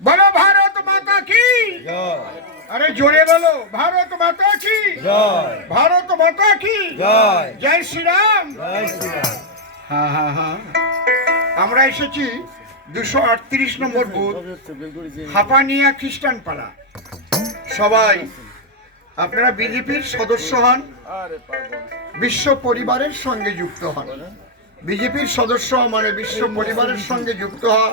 বলো ভারত মাতা কি? জয়। আরে জোরে বলো ভারত মাতা কি? ভারত মাতা কি? জয়। শ্রীরাম। জয় শ্রীরাম। হ্যাঁ হ্যাঁ হ্যাঁ আমরা এসেছি দুশো আটত্রিশ নম্বর বুথ হাপানিয়া খ্রিস্টান পাড়া। সবাই আপনারা বিজেপির সদস্য হন বিশ্ব পরিবারের সঙ্গে যুক্ত হন। বিজেপির সদস্য মানে বিশ্ব পরিবারের সঙ্গে যুক্ত হওয়া।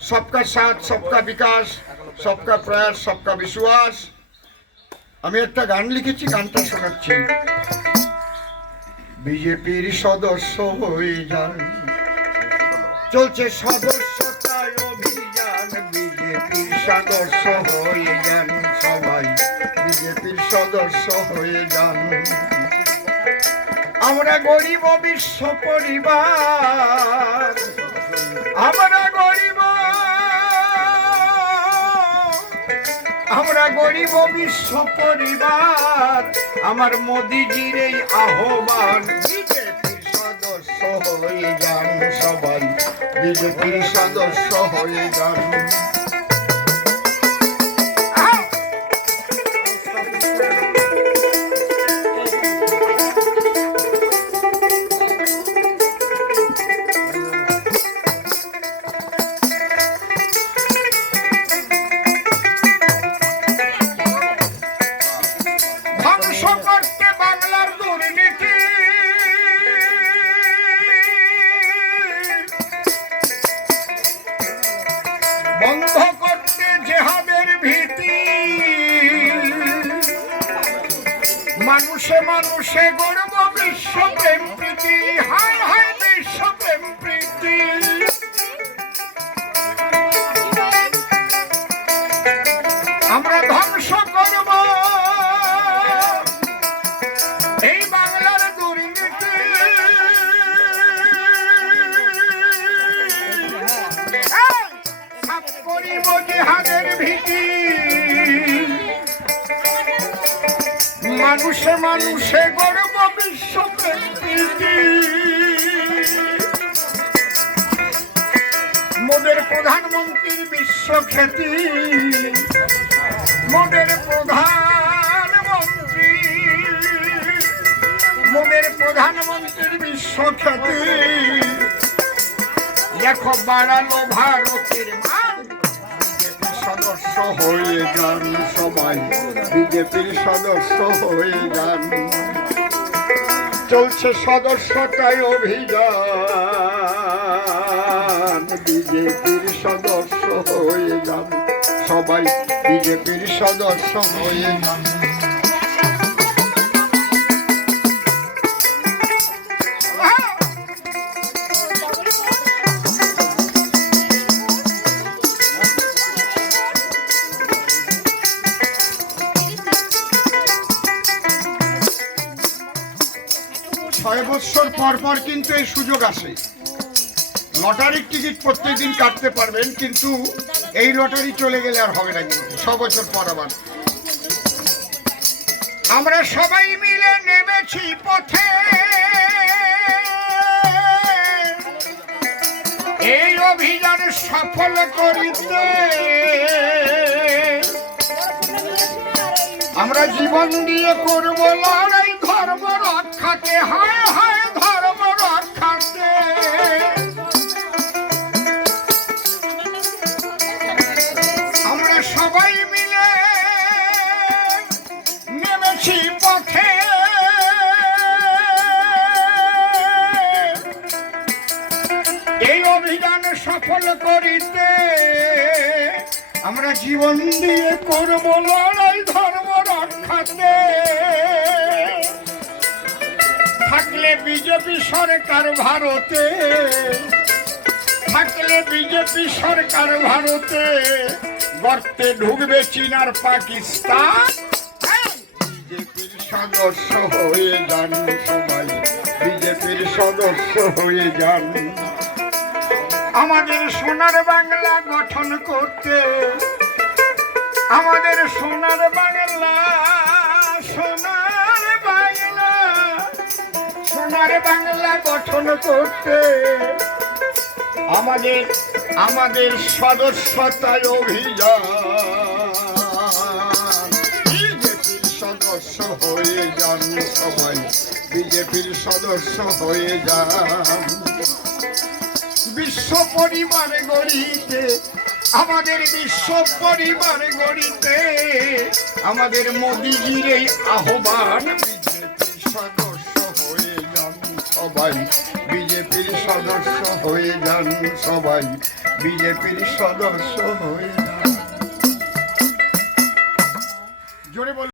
সবকা সাথ, সবকা বিকাশ, সবকা প্রয়াস, সবকা বিশ্বাস। আমি একটা গান লিখেছি, গানটা শোনাচ্ছি। বিজেপির সদস্য হয়ে যান। চলছে সদস্যতায় অভিযান, বিজেপির সদস্য হয়ে যান সবাই। বিজেপির সদস্য হয়ে যান। আমরা গরিব বিশ্ব পরিবার। আমরা গরিব আমরা গরিব বিশ্ব পরিবার। আমার মোদিজির এই আহ্বান, বিজেপির সদস্য হয়ে যান সবাই। বিজেপির সদস্য হয়ে যান। ধ্বংস করতে বাংলার দুর্নীতি। বন্ধ করতে জেহাদের ভীতি। মানুষে মানুষে গর্ব বিশ্ব প্রেম প্রীতি। হায় হায় মানুষে মানুষে গর্ব বিশ্ব প্রেম প্রীতি। মোদের প্রধানমন্ত্রীর বিশ্ব খ্যাতি মোদের প্রধানমন্ত্রী, মোদের প্রধানমন্ত্রীর বিশ্ব খ্যাতি দেখো বাড়ালো ভারতের বিজেপির সদস্য হয়ে যান সবাই। বিজেপির সদস্য হয়ে যান। চলছে সদস্যটাই অভিযান। বিজেপির সদস্য হয়ে যান সবাই। বিজেপির সদস্য হয়ে যান। ছয় বছর পর পর কিন্তু এই সুযোগ আসে। লটারির টিকিট প্রত্যেকদিন কাটতে পারবেন, কিন্তু এই লটারি চলে গেলে আর হবে না কিন্তু, ছ বছর পর আবার। আমরা সবাই মিলে নেমেছি পথে। এই অভিযান সফল করিতে আমরা জীবন দিয়ে করব লড়াই। রক্ষাতে হায় হায়, ধর্ম রক্ষাতে আমরা সবাই মিলে নেমেছি পথে। এই অভিযান সফল করিতে আমরা জীবন দিয়ে করব লড়াই ধর্ম রক্ষাতে বিজেপি সরকার ভারতে। থাকলে বিজেপি সরকার ভারতে। গর্তে ঢুকবে চীন আর পাকিস্তান বিজেপির সদস্য হয়ে যান সবাই। বিজেপির সদস্য হয়ে যান। আমাদের সোনার বাংলা গঠন করতে। আমাদের সোনার বাংলা সোনার বাংলা গঠন করতে। আমাদের আমাদের সদস্যতায় অভিযান। সদস্য হয়ে যান সবাই, বিজেপির সদস্য হয়ে যান। বিশ্ব পরিবার গড়িতে, আমাদের বিশ্ব পরিবার গড়িতে, আমাদের মোদিজির এই আহ্বান সবাই। বিজেপির সদস্য হয়ে যান সবাই। বিজেপির সদস্য হয়ে যান। জোরে